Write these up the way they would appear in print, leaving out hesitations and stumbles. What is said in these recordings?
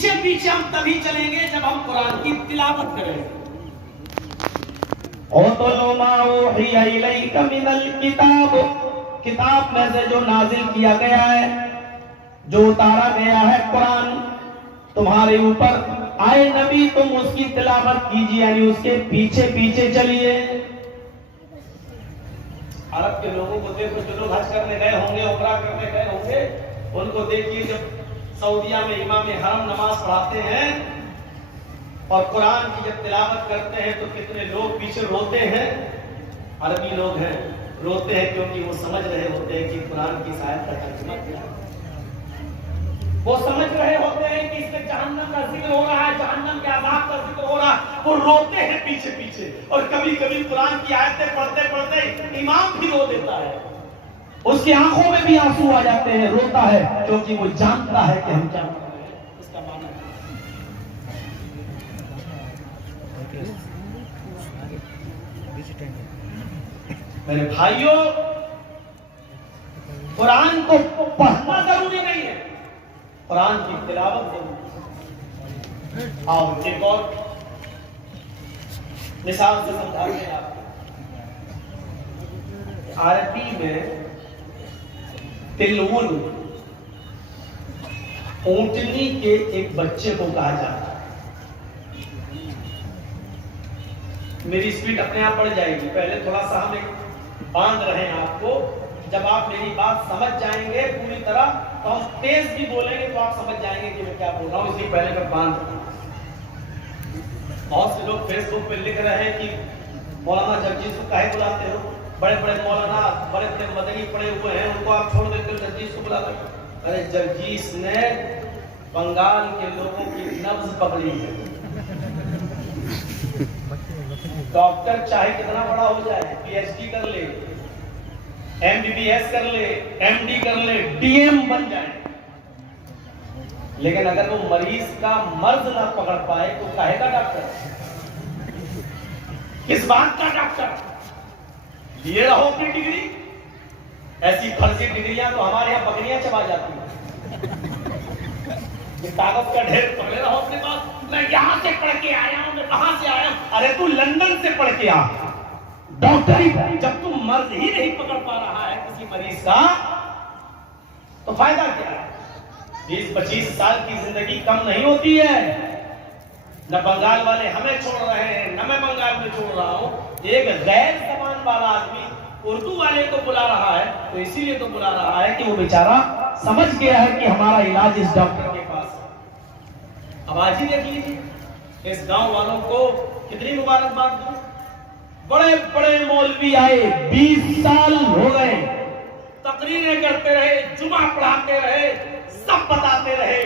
پیچھے پیچھے ہم تبھی چلیں گے جب ہم قرآن کی تلاوت کریں. اُتْلُ مَا أُوحِیَ إِلَیْکَ مِنَ الْکِتَابِ، کتاب میں سے جو نازل کیا گیا ہے، جو اتارا گیا ہے قرآن تمہارے اوپر، آئے نبی تم اس کی تلاوت کیجیے، یعنی اس کے پیچھے پیچھے چلیے. عرب کے لوگوں کو دیکھو، جو لوگ حج کرنے گئے ہوں گے، عمرہ کرنے گئے ہوں گے، ان کو دیکھیے جب سعودیہ میں امام حرم نماز پڑھاتے ہیں اور قرآن کی جب تلاوت کرتے ہیں تو کتنے لوگ پیچھے روتے ہیں. عربی لوگ ہیں، روتے ہیں کیونکہ وہ سمجھ رہے ہوتے ہیں کہ قرآن کی اس آیت کا ترجمہ کیا ہے. وہ سمجھ رہے ہوتے ہیں کہ اس میں جہنم کا ذکر ہو رہا ہے، جہنم کے عذاب کا ذکر ہو رہا ہے. وہ روتے ہیں پیچھے پیچھے، اور کبھی کبھی قرآن کی آیتیں پڑھتے پڑھتے امام بھی رو دیتا ہے. اس کی آنکھوں میں بھی آنسو آ جاتے ہیں، روتا ہے کیونکہ وہ جانتا ہے کہ ہم کیا پڑھ رہے ہیں. اس کا معنی ہے میرے بھائیوں، قرآن کو پڑھنا ضروری نہیں ہے، قرآن کی تلاوت ضروری ہے. اور ایک اور مثال سے سمجھاتے ہیں آپ کو. عربی میں تلون اونٹنی کے ایک بچے کو کہا جاتا ہے. میری سپیڈ اپنے آپ بڑھ جائے گی، پہلے تھوڑا سا ہم ایک باندھ رہے ہیں آپ کو. جب آپ میری بات سمجھ جائیں گے پوری طرح تو ہم تیز بھی بولیں گے تو آپ سمجھ جائیں گے کہ میں کیا بول رہا ہوں، اس لیے پہلے میں باندھ رہا ہوں. بہت سے لوگ فیس بک پہ لکھ رہے ہیں کہ مولانا جگجیت کو کاہے بلاتے ہو؟ بڑے بڑے مولانا، بڑے بڑے مدنی پڑے ہوئے ہیں، ان کو آپ چھوڑ دیتے ہو، جگجیت کو بلاتے ہو. ارے جگجیت نے بنگال کے لوگوں کی نبض پکڑی ہے. ڈاکٹر چاہے کتنا بڑا ہو جائے، پی ایچ ڈی کر لے، ایم بی بی ایس کر لے، ایم ڈی کر لے، ڈی ایم بن جائے، لیکن اگر وہ مریض کا مرض نہ پکڑ پائے تو کہے گا ڈاکٹر؟ کس بات کا ڈاکٹر؟ یہ رہو اپنی ڈگری. ایسی فرضی ڈگریاں تو ہمارے یہاں بکریاں چبا جاتی ہیں. یہ کاغذ کا ڈھیر پکڑے رہو اپنے پاس. میں یہاں سے پڑھ کے آیا ہوں، میں کہاں سے آیا ہوں. ارے تو لندن سے پڑھ کے آ. ڈاکٹری جب تم مرض ہی نہیں پکڑ پا رہا ہے کسی مریض کا تو فائدہ کیا ہے؟ 20-25 سال کی زندگی کم نہیں ہوتی ہے. نہ بنگال والے ہمیں چھوڑ رہے ہیں، نہ میں بنگال میں چھوڑ رہا ہوں. ایک غیر زبان والا آدمی اردو والے کو بلا رہا ہے تو اسی لیے تو بلا رہا ہے کہ وہ بیچارہ سمجھ گیا ہے کہ ہمارا علاج اس ڈاکٹر کے پاس ہے. اب آج ہی دیکھ لیجیے اس گاؤں والوں کو کتنی مبارکباد دوں. بڑے بڑے مولوی آئے، 20 سال ہو گئے، تقریریں کرتے رہے، جمعہ پڑھاتے رہے، سب بتاتے رہے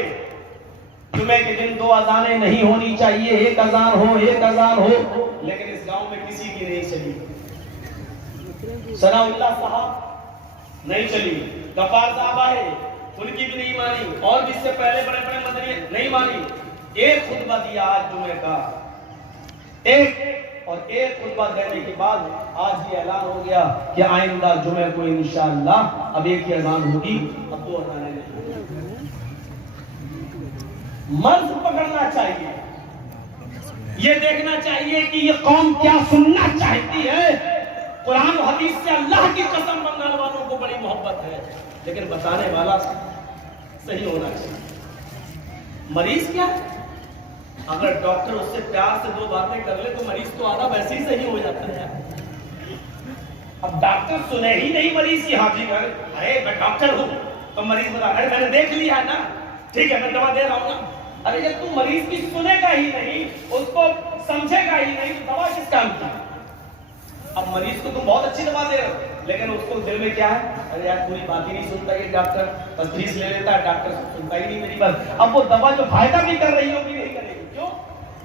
جمعے کے دن 2 اذانیں نہیں ہونی چاہیے، 1 اذان ہو، 1 اذان ہو. لیکن اس گاؤں میں کسی کی نہیں چلی. ثناء اللہ صاحب نہیں چلی، غفار صاحب آئے، ان کی بھی نہیں مانی، اور بھی اس سے پہلے بڑے بڑے مدنی نہیں مانی. ایک خطبہ دیا آج جمعے کا، ایک خطبہ دینے کے بعد آج یہ اعلان ہو گیا کہ آئندہ جمعے کو انشاءاللہ اب 1 ہی اذان ہوگی، اب 2 اذانیں نہیں. مرض پکڑنا چاہیے، یہ دیکھنا چاہیے کہ یہ قوم کیا سننا چاہتی ہے. قرآن و حدیث سے اللہ کی قسم بنگال والوں کو بڑی محبت ہے، لیکن بتانے والا صحیح ہونا چاہیے. مریض کیا ہے؟ اگر ڈاکٹر اس سے پیار سے 2 باتیں کر لے تو مریض تو آدھا ویسے ہی صحیح ہو جاتا ہے. اب ڈاکٹر سنے ہی نہیں مریض کی حاضری کر، ارے میں ڈاکٹر ہوں تو مریض بتا، ارے میں نے دیکھ لیا ہے نا، ٹھیک ہے میں دوا دے رہا ہوں نا. ارے جب تم مریض کی سنے گا ہی نہیں، اس کو سمجھے گا ہی نہیں تو دوا کس کام کی؟ اب مریض کو تم بہت اچھی دوا دے رہے ہو لیکن اس کو دل میں کیا ہے؟ ارے یار پوری بات ہی نہیں سنتا یہ ڈاکٹر، تشخیص لے لیتا ہے ڈاکٹر، سنتا ہی نہیں میری بات. اب وہ دوا جو فائدہ بھی کر رہی ہوگی نہیں کرے گی، کیوں؟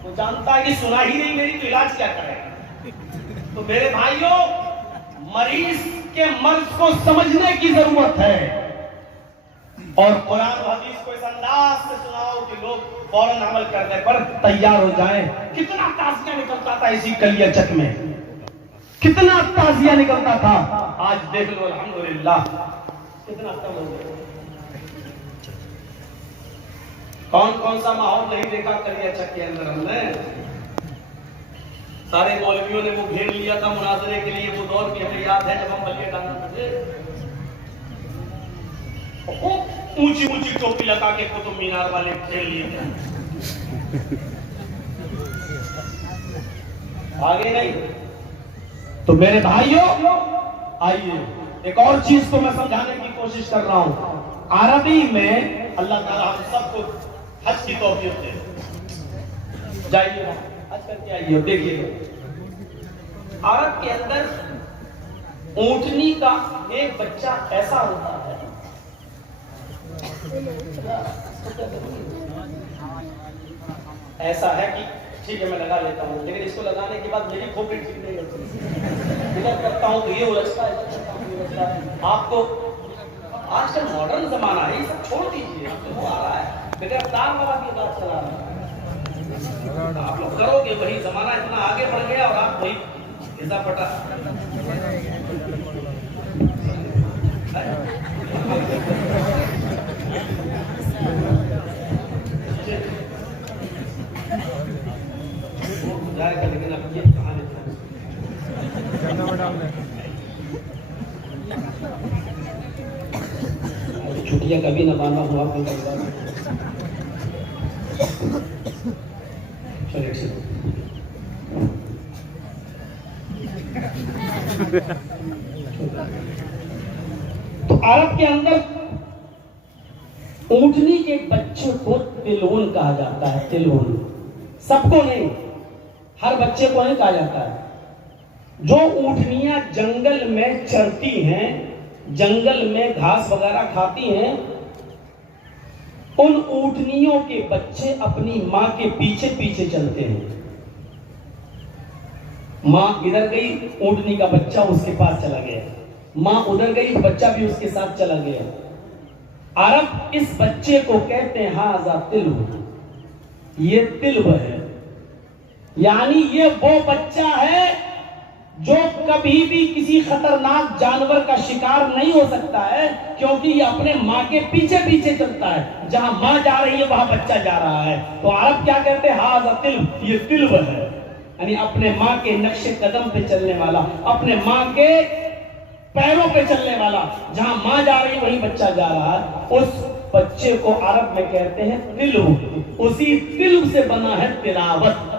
وہ جانتا ہے کہ سنا ہی نہیں میری تو علاج کیا کرے گا. تو میرے بھائیوں، مریض کے مرض کو سمجھنے کی ضرورت ہے، اور قرآن و حدیث کو اس انداز سے سناؤ کہ لوگ فوراً عمل کرنے پر تیار ہو جائیں. کتنا تعزیہ نکلتا تھا اسی کلیہ چک میں، کتنا تعزیہ نکلتا تھا. آج دیکھ لو الحمدللہ کتنا کم ہو گیا. کون کون سا ماحول نہیں دیکھا کلیہ چک کے اندر ہم نے؟ سارے مولویوں نے وہ گھیر لیا تھا مناظرے کے لیے، وہ دور بھی ہمیں یاد ہے جب ہم بلیے ڈالنا تھے، اونچی اونچی ٹوپی لگا کے قطب مینار والے گھیر لیے تھے، آگے نہیں۔ تو میرے بھائیوں آئیے ایک اور چیز کو میں سمجھانے کی کوشش کر رہا ہوں۔ عربی میں اللہ تعالیٰ ہم سب کو حج کی توفیق دے، جائیے حج کر کے آئیے، دیکھیے عرب کے اندر اونٹنی کا ایک بچہ ایسا ہوتا ہے، ایسا ہے کہ ٹھیک ہے میں لگا لیتا ہوں، لیکن اس کو لگانے کے بعد میری کھوپڑی ٹھیک نہیں ہوتی، ادھر کرتا ہوں تو یہ الجھتا ہے، آپ کو آج کل ماڈرن زمانہ ہے، یہ سب چھوڑ دیجیے، اب تو وہ آ رہا ہے بغیر تار لگا کے بات چلا رہا ہے، آپ لوگ کرو گے وہی، زمانہ اتنا آگے بڑھ گیا اور آپ وہی ایسا پٹا جائے گا، لیکن اب یہ کہاں لیتا ہے چھٹیاں کبھی نہ باندھا ہوا کوئی بات تو عرب کے اندر اونٹنی کے بچے کو تلون کہا جاتا ہے، تلون، سب کو نہیں، ہر بچے کو نہیں کہا جاتا ہے۔ جو اونٹنیاں جنگل میں چرتی ہیں، جنگل میں گھاس وغیرہ کھاتی ہیں، ان اونٹنیوں کے بچے اپنی ماں کے پیچھے پیچھے چلتے ہیں۔ ماں ادھر گئی، اونٹنی کا بچہ اس کے پاس چلا گیا، ماں ادھر گئی، بچہ بھی اس کے ساتھ چلا گیا۔ عرب اس بچے کو کہتے ہیں ہاذا تلو، یہ تلو ہے، یعنی یہ وہ بچہ ہے جو کبھی بھی کسی خطرناک جانور کا شکار نہیں ہو سکتا ہے، کیونکہ یہ اپنے ماں کے پیچھے پیچھے چلتا ہے، جہاں ماں جا رہی ہے وہاں بچہ جا رہا ہے۔ تو عرب کیا کہتے ہیں ہاذا تلو، یہ تلو ہے، یعنی اپنے ماں کے نقش قدم پہ چلنے والا، اپنے ماں کے پیروں پہ چلنے والا، جہاں ماں جا رہی ہے وہیں بچہ جا رہا ہے، اس بچے کو عرب میں کہتے ہیں تلو۔ اسی تلو سے بنا ہے تلاوت،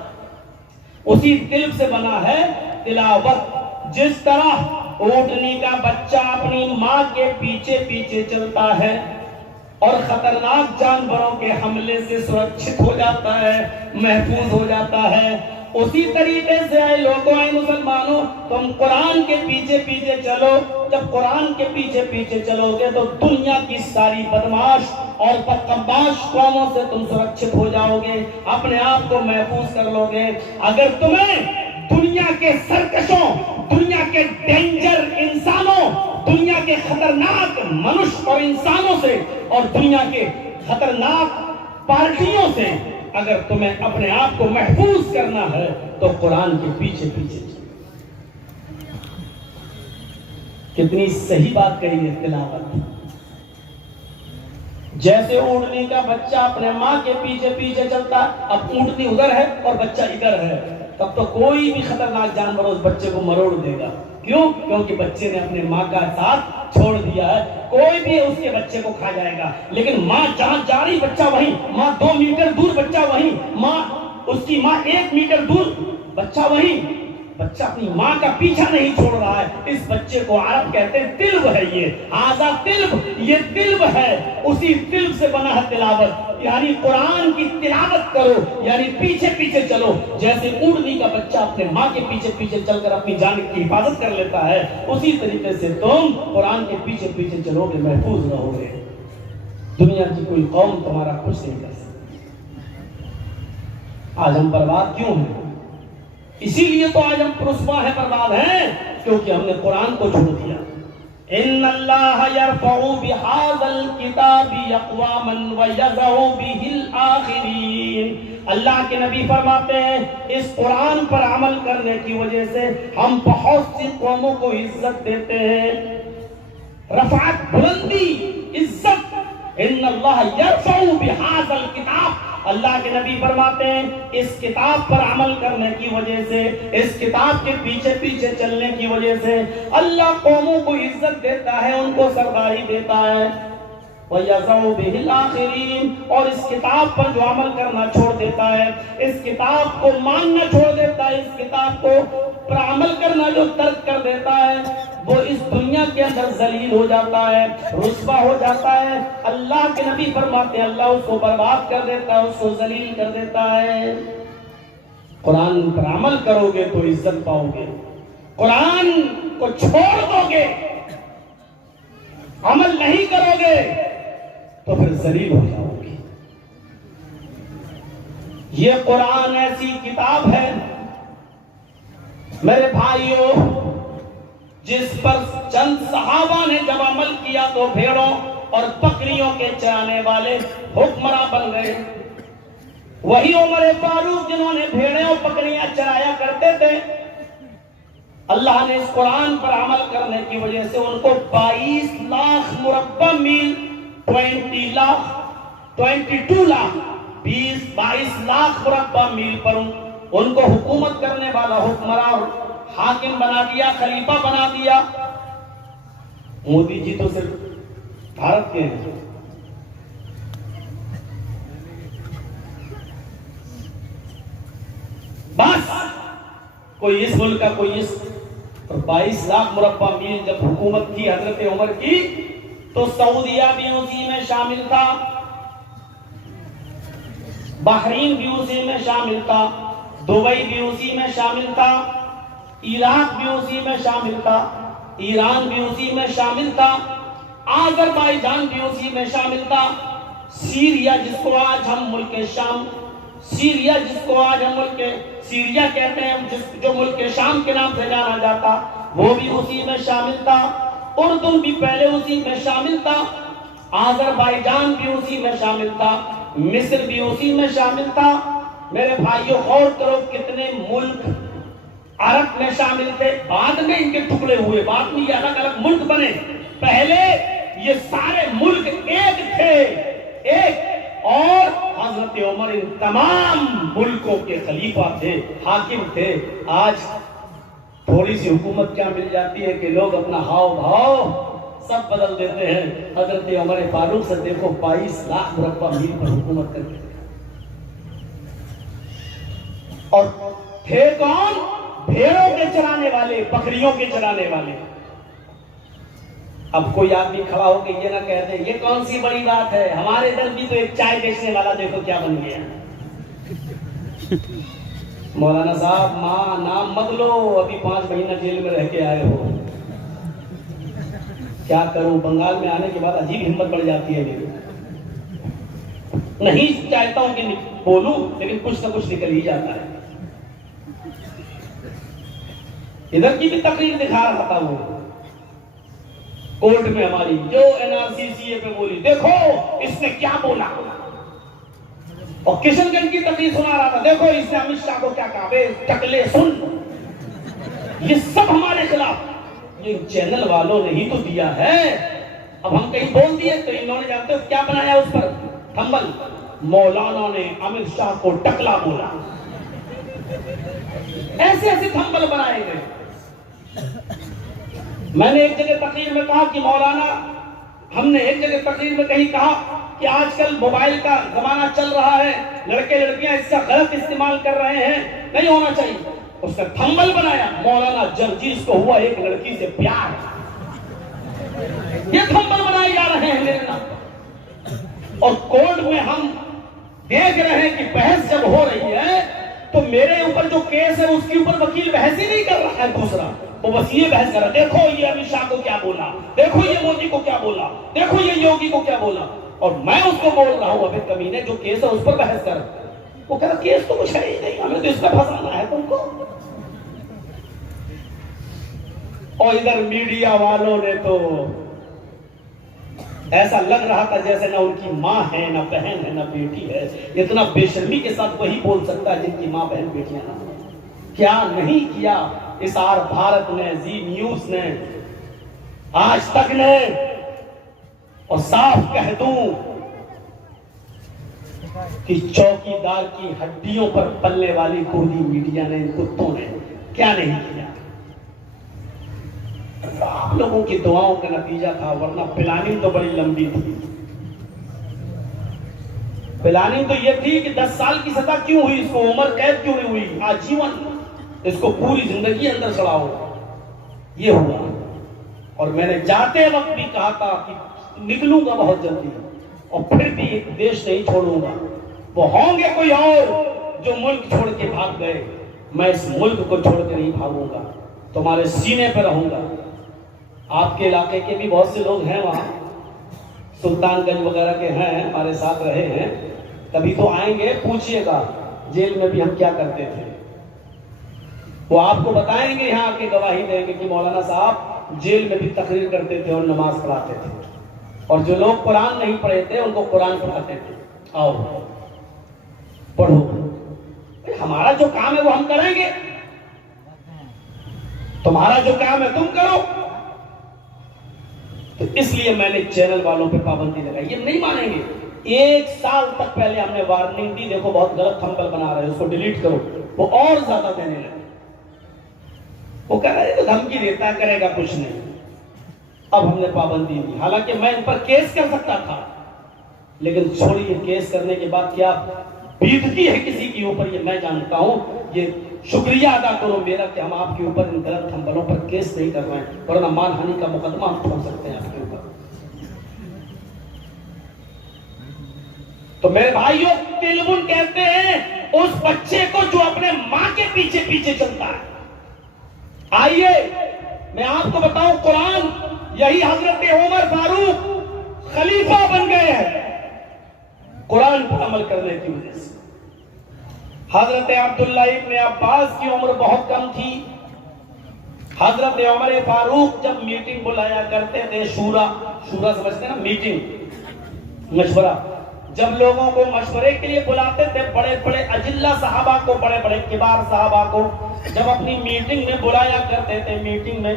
اسی تلو سے بنا ہے تلاوت۔ جس طرح اونٹنی کا بچہ اپنی ماں کے پیچھے پیچھے چلتا ہے اور خطرناک جانوروں کے حملے سے سرکشت ہو جاتا ہے، محفوظ ہو جاتا ہے، اسی طریقے سے اے لوگوں، اے مسلمانوں، تم قرآن کے پیچھے پیچھے چلو۔ جب قرآن کے پیچھے پیچھے چلو گے تو دنیا کی ساری بدماش اور بدقباش قوموں سے تم سرکشت ہو جاؤ گے، اپنے آپ کو محفوظ کر لو گے۔ اگر تمہیں دنیا کے سرکشوں، دنیا کے ڈینجر انسانوں، دنیا کے خطرناک منش اور انسانوں سے اور دنیا کے خطرناک پارٹیوں سے اگر تمہیں اپنے آپ کو محفوظ کرنا ہے تو قرآن کے پیچھے پیچھے چلو۔ کتنی صحیح بات کہی ہے تلاوت۔ جیسے اونٹنی کا بچہ اپنے ماں کے پیچھے پیچھے چلتا، اب اونٹنی ادھر ہے اور بچہ ادھر ہے، تب تو کوئی بھی خطرناک جانور اس بچے کو مروڑ دے گا۔ کیوں؟ کیونکہ بچے نے اپنے ماں کا ساتھ چھوڑ دیا ہے، کوئی بھی اس کے بچے کو کھا جائے گا۔ لیکن ماں جہاں جا رہی بچہ وہیں، ماں 2 میٹر دور بچہ وہیں، ماں اس کی ماں 1 میٹر دور بچہ وہیں، بچہ اپنی ماں کا پیچھا نہیں چھوڑ رہا ہے۔ اس بچے کو عرب کہتے ہیں تلو ہے، یہ ہاذا تلو، یہ تلو ہے، اسی تلو سے بنا ہے تلاوت، یعنی قرآن کی تلاوت کرو، یعنی پیچھے پیچھے چلو۔ جیسے اونٹنی کا بچہ اپنے ماں کے پیچھے پیچھے چل کر اپنی جان کی حفاظت کر لیتا ہے، اسی طریقے سے تم قرآن کے پیچھے پیچھے چلو گے، محفوظ رہو گے، دنیا کی کوئی قوم تمہارا کچھ نہیں کر سکتی۔ آج ہم برباد کیوں ہیں؟ اسی لیے تو آج ہم رسوا ہیں، برباد ہیں، کیونکہ ہم نے قرآن کو چھوڑ دیا۔ ان اللہ یرفع بہذا الکتاب اقواما ویضع بہ الآخرین۔ اللہ کے نبی فرماتے ہیں اس قرآن پر عمل کرنے کی وجہ سے ہم بہت سی قوموں کو عزت دیتے ہیں، رفعت، بلندی، عزت ان اللہ یرفع بہذا الکتاب، اللہ کے نبی فرماتے ہیں اس کتاب پر عمل کرنے کی وجہ سے، اس کتاب کے پیچھے پیچھے چلنے کی وجہ سے اللہ قوموں کو عزت دیتا ہے، ان کو سرکاری دیتا ہے۔ وَيَذَرُ بِهِ الْآخِرِينَ، اور اس کتاب پر جو عمل کرنا چھوڑ دیتا ہے، اس کتاب کو ماننا چھوڑ دیتا ہے، اس کتاب کو پر عمل کرنا جو ترک کر دیتا ہے، وہ اس دنیا کے اندر ذلیل ہو جاتا ہے، رسوا ہو جاتا ہے۔ اللہ کے نبی فرماتے ہیں اللہ اس کو برباد کر دیتا ہے، اس کو ذلیل کر دیتا ہے۔ قرآن پر عمل کرو گے تو عزت پاؤ گے، قرآن کو چھوڑ دو گے، عمل نہیں کرو گے تو پھر ذلیل ہو جاؤ گے۔ یہ قرآن ایسی کتاب ہے میرے بھائیوں جس پر چند صحابہ نے جب عمل کیا تو بھیڑوں اور بکریوں کے چرانے والے حکمراں بن گئے۔ وہی عمر فاروق جنہوں نے بھیڑیں اور بکریاں چرایا کرتے تھے، اللہ نے اس قرآن پر عمل کرنے کی وجہ سے ان کو 22 لاکھ مربع میل 22 لاکھ 22 لاکھ مربع میل پر ان کو حکومت کرنے والا حکمراں اور حاکم بنا دیا، خلیفہ بنا دیا۔ مودی جی تو صرف بھارت کے ہیں، بس کوئی اس ملک کا کوئی اس، اور 22 لاکھ مربع میل جب حکومت کی حضرت عمر کی تو سعودیہ بھی اسی میں شامل تھا، بحرین بھی اسی میں شامل تھا، دبئی بھی اسی میں شامل تھا، عراق بھی اسی میں شامل تھا، ایران بھی اسی میں شامل تھا، آذربائیجان بھی اسی میں شامل تھا، سیریا جس کو آج ہم ملک شام، سیریا جس کو آج ہم ملک سیریا کہتے ہیں، جو ملک شام کے نام سے جانا جاتا، وہ بھی اسی میں شامل تھا، اردن بھی پہلے اسی میں شامل تھا، آذربائیجان بھی اسی میں شامل تھا، مصر بھی اسی میں شامل تھا۔ میرے بھائیوں غور کرو کتنے ملک عرب میں شامل تھے، بعد میں ان کے ٹکڑے ہوئے، بعد میں یہ الگ الگ ملک بنے، پہلے یہ سارے ملک ایک تھے، ایک، اور حضرت عمر ان تمام ملکوں کے خلیفہ تھے، حاکم تھے۔ آج تھوڑی سی حکومت کیا مل جاتی ہے کہ لوگ اپنا ہاؤ بھاؤ سب بدل دیتے ہیں۔ حضرت عمر فاروق سے دیکھو 22 لاکھ مربع میل پر حکومت کرتے تھے، اور تھے کون؟ بھیڑوں کے چرانے والے، بکریوں کے چرانے والے۔ اب کوئی آدمی کھڑا ہو کے یہ نہ کہہ دے یہ کون سی بڑی بات ہے، ہمارے ادھر بھی تو ایک چائے بیچنے والا دیکھو کیا بن گیا۔ مولانا صاحب ماں نام مت لو، ابھی 5 مہینہ جیل میں رہ کے آئے ہو۔ کیا کروں، بنگال میں آنے کے بعد عجیب ہمت بڑھ جاتی ہے میری، نہیں چاہتا ہوں کہ بولوں لیکن کچھ نہ کچھ نکل ہی جاتا ہے۔ ادھر کی بھی تقریر دکھا رہا تھا وہ کورٹ میں ہماری، جو NRC پہ بولی، دیکھو اس نے کیا بولا، اور کشن گنج کی تقریر سنا رہا تھا، دیکھو اس نے امت شاہ کو کیا کہا، بے ٹکلے سن، یہ سب ہمارے خلاف، یہ چینل والوں نے ہی تو دیا ہے۔ اب ہم کہیں بول دیے تو انہوں نے جانتے ہو کیا بنایا اس پر تھمبل، مولانا نے امت شاہ کو ٹکلا بولا، ایسے ایسے تھمبل بنائے گئے۔ میں نے ایک جگہ تقریر میں کہا کہ مولانا، ہم نے ایک جگہ تقریر میں کہیں کہا کہ آج کل موبائل کا زمانہ چل رہا ہے، لڑکے لڑکیاں اس کا غلط استعمال کر رہے ہیں، نہیں ہونا چاہیے۔ اس نے تھمبل بنایا، مولانا جرجیز کو ہوا ایک لڑکی سے پیار، یہ تھمبل بنائے جا رہے ہیں میرے نام، اور کورٹ میں ہم دیکھ رہے ہیں کہ بحث جب ہو رہی ہے تو میرے اوپر جو کیس ہے اس کے اوپر وکیل بحث ہی نہیں کر رہا ہے، دوسرا وہ بس یہ بحث کر رہا ہے، دیکھو یہ امت شاہ کو کیا بولا، دیکھو یہ مودی کو کیا بولا، دیکھو یہ یوگی کو کیا بولا، اور میں اس کو بول رہا ہوں ابھی کمینے جو کیس ہے اس پر بحث کر، وہ کہہ رہا کیس تو کچھ ہے ہی نہیں، ہمیں تو اس کا پھنسانا ہے تم کو۔ اور ادھر میڈیا والوں نے تو ایسا لگ رہا تھا جیسے نہ ان کی ماں ہے، نہ بہن ہے، نہ بیٹی ہے، اتنا بے شرمی کے ساتھ وہی بول سکتا ہے جن کی ماں بہن بیٹیاں نہ ہوں۔ کیا نہیں کیا اس آر بھارت نے، زی نیوز نے، آج تک نے، اور صاف کہہ دوں کہ چوکیدار کی ہڈیوں پر پلنے والی کوہلی میڈیا نے، ان کتوں نے کیا نہیں کیا. آپ لوگوں کی دعاؤں کا نتیجہ تھا، ورنہ پلاننگ تو بڑی لمبی تھی. پلاننگ تو یہ تھی کہ 10 سال کی سزا کیوں ہوئی، اس کو عمر قید کیوں نہیں ہوئی، آجیون، اس کو پوری زندگی اندر سڑاؤ. یہ ہوا. اور میں نے جاتے وقت بھی کہا تھا کہ نکلوں گا بہت جلدی، اور پھر بھی ایک دیش نہیں چھوڑوں گا. وہ ہوں گے کوئی اور جو ملک چھوڑ کے بھاگ گئے، میں اس ملک کو چھوڑ کے نہیں بھاگوں گا، تمہارے سینے پہ رہوں گا. آپ کے علاقے کے بھی بہت سے لوگ ہیں وہاں، سلطان گنج وغیرہ کے ہیں، ہمارے ساتھ رہے ہیں. کبھی تو آئیں گے، پوچھئے گا جیل میں بھی ہم کیا کرتے تھے. وہ آپ کو بتائیں گے، یہاں کے گواہی دیں گے کہ مولانا صاحب جیل میں بھی تقریر کرتے تھے اور نماز پڑھاتے تھے، اور جو لوگ قرآن نہیں پڑھے تھے ان کو قرآن پڑھاتے تھے. آؤ پڑھو، ہمارا جو کام ہے وہ ہم کریں گے، تمہارا جو کام ہے تم کرو. تو اس لیے میں نے چینل والوں پہ پابندی لگائی. یہ نہیں مانیں گے. 1 سال تک پہلے ہم نے وارننگ دی، دیکھو بہت غلط تھمبنیل بنا رہے ہیں، اس کو ڈیلیٹ کرو. وہ اور زیادہ دینے لگے. وہ کہہ رہے دھمکی دیتا کرے گا کچھ نہیں. اب ہم نے پابندی دی. حالانکہ میں ان پر کیس کر سکتا تھا، لیکن چھوڑیے، کیس کرنے کے بعد کیا بیتتی ہے کسی کے اوپر یہ میں جانتا ہوں. یہ شکریہ ادا کرو میرا کہ ہم آپ کے اوپر ان غلط تھمبنیلوں پر کیس نہیں کر رہے ہیں، ورنہ مان ہانی کا مقدمہ ہم ٹھوک سکتے ہیں آپ کے اوپر. تو میرے بھائیوں، تلبن کہتے ہیں اس بچے کو جو اپنے ماں کے پیچھے پیچھے چلتا ہے. آئیے میں آپ کو بتاؤں، قرآن، یہی حضرت عمر فاروق خلیفہ بن گئے ہیں قرآن پر عمل کرنے کی وجہ سے. حضرت عبداللہ ابن عباس کی عمر بہت کم تھی. حضرت عمر فاروق جب میٹنگ بلایا کرتے تھے، شورا سمجھتے ہیں نا، میٹنگ، مشورہ، جب لوگوں کو مشورے کے لیے بلاتے تھے، بڑے بڑے اجلہ صحابہ کو، بڑے بڑے کبار صحابہ کو جب اپنی میٹنگ میں بلایا کرتے تھے، میٹنگ میں،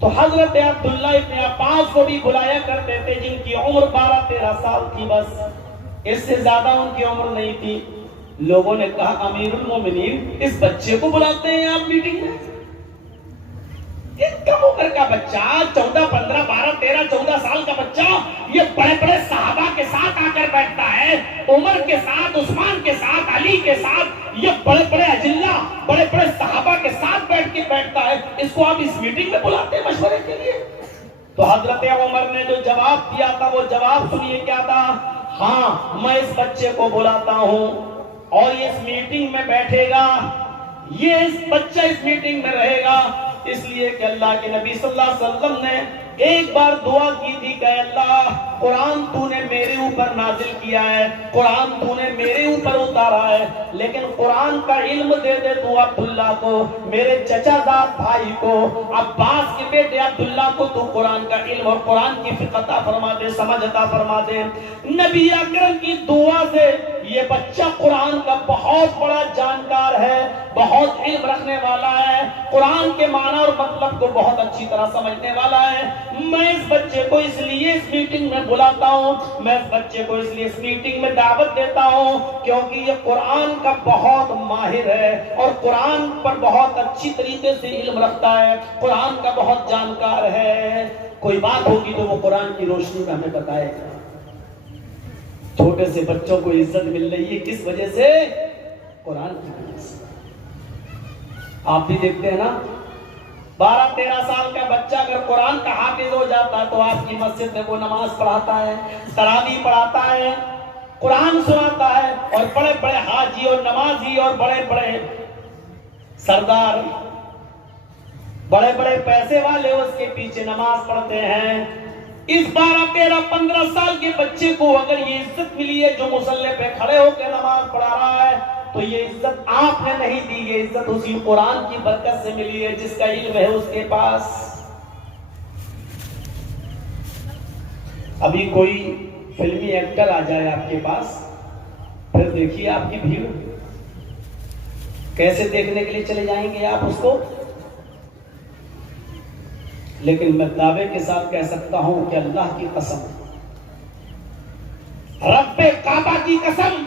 تو حضرت عبداللہ ابن عباس کو بھی بلایا کرتے تھے، جن کی عمر 12-13 سال تھی، بس اس سے زیادہ ان کی عمر نہیں تھی. لوگوں نے کہا امیر المومنین، اس بچے کو بلاتے ہیں آپ میٹنگ میں؟ کم عمر کا بچہ، 14 15 12 13 14 سال کا بچہ، یہ بڑے بڑے صحابہ کے ساتھ آ کر بیٹھتا ہے، عمر کے ساتھ، عثمان کے ساتھ، علی کے ساتھ، یہ بڑے بڑے اجلہ، بڑے بڑے صحابہ کے ساتھ بیٹھتا ہے. اس کو آپ اس میٹنگ میں بلاتے ہیں مشورے کے لیے؟ تو حضرت عمر نے جو جواب دیا تھا، وہ جواب سنیے کیا تھا. ہاں، میں اس بچے کو بلاتا ہوں اور یہ اس میٹنگ میں بیٹھے گا، یہ اس بچہ اس میٹنگ میں رہے گا، اس لیے کہ اللہ کے نبی صلی اللہ علیہ وسلم نے ایک بار دعا کی تھی کہ اللہ، قرآن تو نے میرے اوپر نازل کیا ہے، قرآن تو نے میرے اوپر اتارا ہے، لیکن قرآن کا علم دے دے تو عبداللہ کو، میرے چچا زاد بھائی کو، عباس کے بیٹے عبداللہ کو تو قرآن کا علم اور قرآن کی فقہ عطا فرما دے، سمجھ عطا فرما دے. نبی اکرم کی دعا سے یہ بچہ قرآن کا بہت بڑا جانکار ہے، بہت علم رکھنے والا ہے، قرآن کے معنی اور مطلب کو بہت اچھی طرح سمجھنے والا ہے. میں اس بچے کو اس لیے اس میٹنگ میں بلاتا ہوں، میں اس بچے کو اس لیے اس میٹنگ میں دعوت دیتا ہوں کیونکہ یہ قرآن کا بہت ماہر ہے اور قرآن پر بہت اچھی طریقے سے علم رکھتا ہے، قرآن کا بہت جانکار ہے. کوئی بات ہوگی تو وہ قرآن کی روشنی میں ہمیں بتائے گا. چھوٹے سے بچوں کو عزت مل رہی ہے کس وجہ سے؟ قرآن کی وجہ سے. آپ بھی دیکھتے ہیں نا، 12-13 سال کا بچہ اگر قرآن کا حافظ ہو جاتا ہے تو آپ کی مسجد میں وہ نماز پڑھاتا ہے، تراویح پڑھاتا ہے، قرآن سناتا ہے، اور بڑے بڑے حاجی اور نمازی اور بڑے بڑے سردار، بڑے بڑے پیسے والے اس کے پیچھے نماز پڑھتے ہیں. اس 12-13-15 سال کے بچے کو اگر یہ عزت ملی ہے جو مصلی پہ کھڑے ہو کے نماز پڑھا رہا ہے، تو یہ عزت آپ نے نہیں دی، یہ عزت اسی قرآن کی برکت سے ملی ہے جس کا علم ہے اس کے پاس. ابھی کوئی فلمی ایکٹر آ جائے آپ کے پاس، پھر دیکھیے آپ کی بھیڑ کیسے دیکھنے کے لیے چلے جائیں گے آپ اس کو. لیکن میں دعوے کے ساتھ کہہ سکتا ہوں کہ اللہ کی قسم، رب کعبہ کی قسم،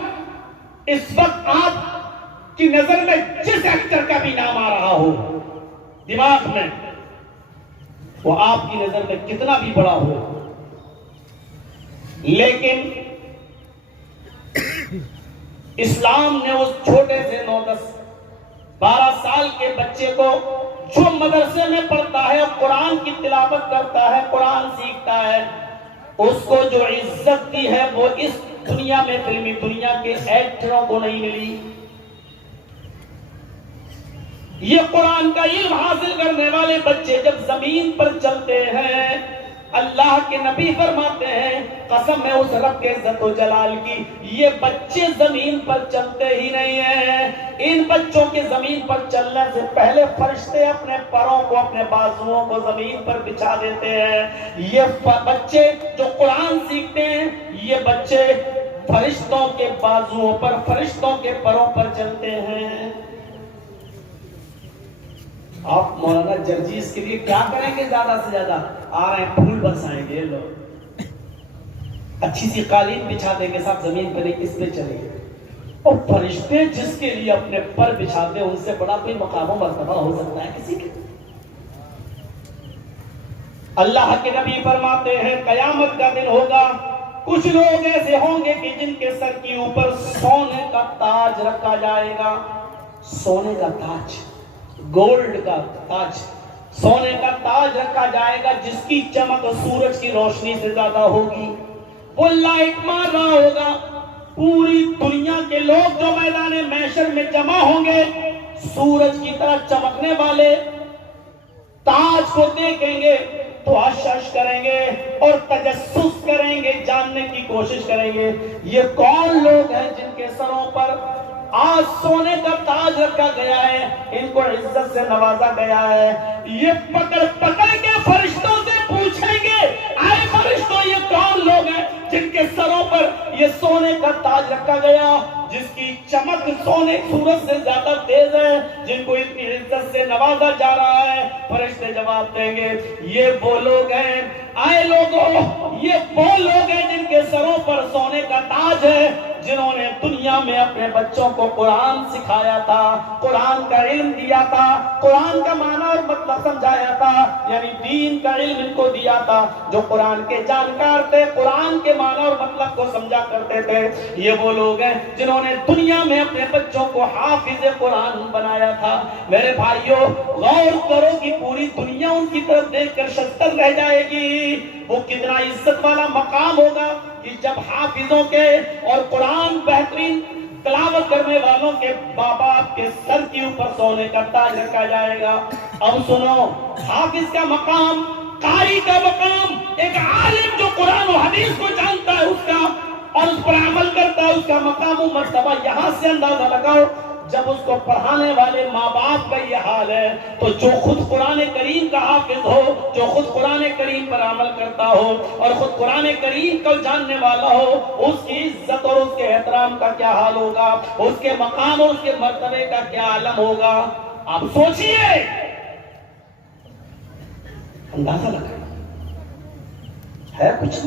اس وقت آپ کی نظر میں جس ایکٹر کا بھی نام آ رہا ہو دماغ میں، وہ آپ کی نظر میں کتنا بھی بڑا ہو، لیکن اسلام نے اس چھوٹے سے 9-10-12 سال کے بچے کو جو مدرسے میں پڑھتا ہے، قرآن کی تلاوت کرتا ہے، قرآن سیکھتا ہے، اس کو جو عزت دی ہے وہ اس دنیا میں فلمی دنیا کے ایکٹروں کو نہیں ملی۔ یہ قرآن کا علم حاصل کرنے والے بچے جب زمین پر چلتے ہیں، اللہ کے نبی فرماتے ہیں قسم ہے اس رب کے عزت و جلال کی، یہ بچے زمین پر چلتے ہی نہیں ہیں، ان بچوں کے زمین پر چلنے سے پہلے فرشتے اپنے پروں کو، اپنے بازوؤں کو زمین پر بچھا دیتے ہیں۔ یہ بچے جو قرآن سیکھتے ہیں، یہ بچے فرشتوں کے بازوؤں پر، فرشتوں کے پروں پر چلتے ہیں۔ آپ مولانا جرجیز کے لیے کیا کریں گے؟ زیادہ سے زیادہ آ رہے ہیں پھول برسائیں گے، لوگ اچھی سی قالین بچھا دیں گے، صاحب زمین پر کس پہ چلیں گے؟ اور فرشتے جس کے لیے اپنے پر بچھاتے ہیں، ان سے بڑا کوئی مقام و مرتبہ ہو سکتا ہے کسی کے؟ اللہ کے نبی فرماتے ہیں قیامت کا دن ہوگا، کچھ لوگ ایسے ہوں گے کہ جن کے سر کے اوپر سونے کا تاج رکھا جائے گا، سونے کا تاج، گولڈ کا تاج، سونے کا تاج رکھا جائے گا جس کی چمک سورج کی روشنی سے زیادہ ہوگی، وہ لائٹ مار رہا ہوگا، پوری دنیا کے لوگ جو میدان محشر میں جمع ہوں گے، سورج کی طرح چمکنے والے تاج کو دیکھیں گے تو حش کریں گے اور تجسس کریں گے، جاننے کی کوشش کریں گے یہ کون لوگ ہیں جن کے سروں پر آج سونے کا تاج رکھا گیا ہے، ان کو عزت سے نوازا گیا ہے۔ یہ پکڑ پکڑ کے فرشتوں سے پوچھیں گے آئے فرشتوں یہ کون لوگ ہیں جن کے سروں پر یہ سونے کا تاج رکھا گیا، جس کی چمک سونے سورج سے زیادہ تیز ہے، جن کو اتنی عزت سے نوازا جا رہا ہے؟ فرشتے جواب دیں گے یہ وہ لوگ ہیں، آئے لوگوں یہ وہ لوگ ہیں جن کے سروں پر سونے کا تاج ہے، جنہوں نے دنیا میں اپنے بچوں کو قرآن سکھایا تھا، قرآن کا علم دیا تھا، قرآن کا معنی اور مطلب سمجھایا تھا، یعنی دین کا علم ان کو دیا تھا، جو قرآن کے جانکار تھے، قرآن کے معنی اور مطلب کو سمجھا کرتے تھے۔ یہ وہ لوگ ہیں جنہوں نے دنیا میں اپنے بچوں کو حافظ قرآن بنایا تھا۔ میرے بھائیوں غور کرو کہ پوری دنیا ان کی طرف دیکھ کر شتر رہ جائے گی، وہ کتنا عزت والا مقام ہوگا کہ جب حافظوں کے اور قرآن بہترین تلاوت کرنے والوں کے باپ کے سر کے اوپر سونے کا تاج رکھا جائے گا۔ اب سنو، حافظ کا مقام، قاری کا مقام، ایک عالم جو قرآن و حدیث کو جانتا ہے اس کا اور اس پر عمل کرتا ہے اس کا مقام و مرتبہ یہاں سے اندازہ لگاؤ۔ جب اس کو پڑھانے والے ماں باپ کا یہ حال ہے تو جو خود قرآن کریم کا حافظ ہو، جو خود قرآن کریم پر عمل کرتا ہو اور خود قرآن کریم کو جاننے والا ہو، اس کی عزت اور اس کے احترام کا کیا حال ہوگا، اس کے مقام اور اس کے مرتبے کا کیا عالم ہوگا؟ آپ سوچئے، اندازہ لگائیں، ہے کچھ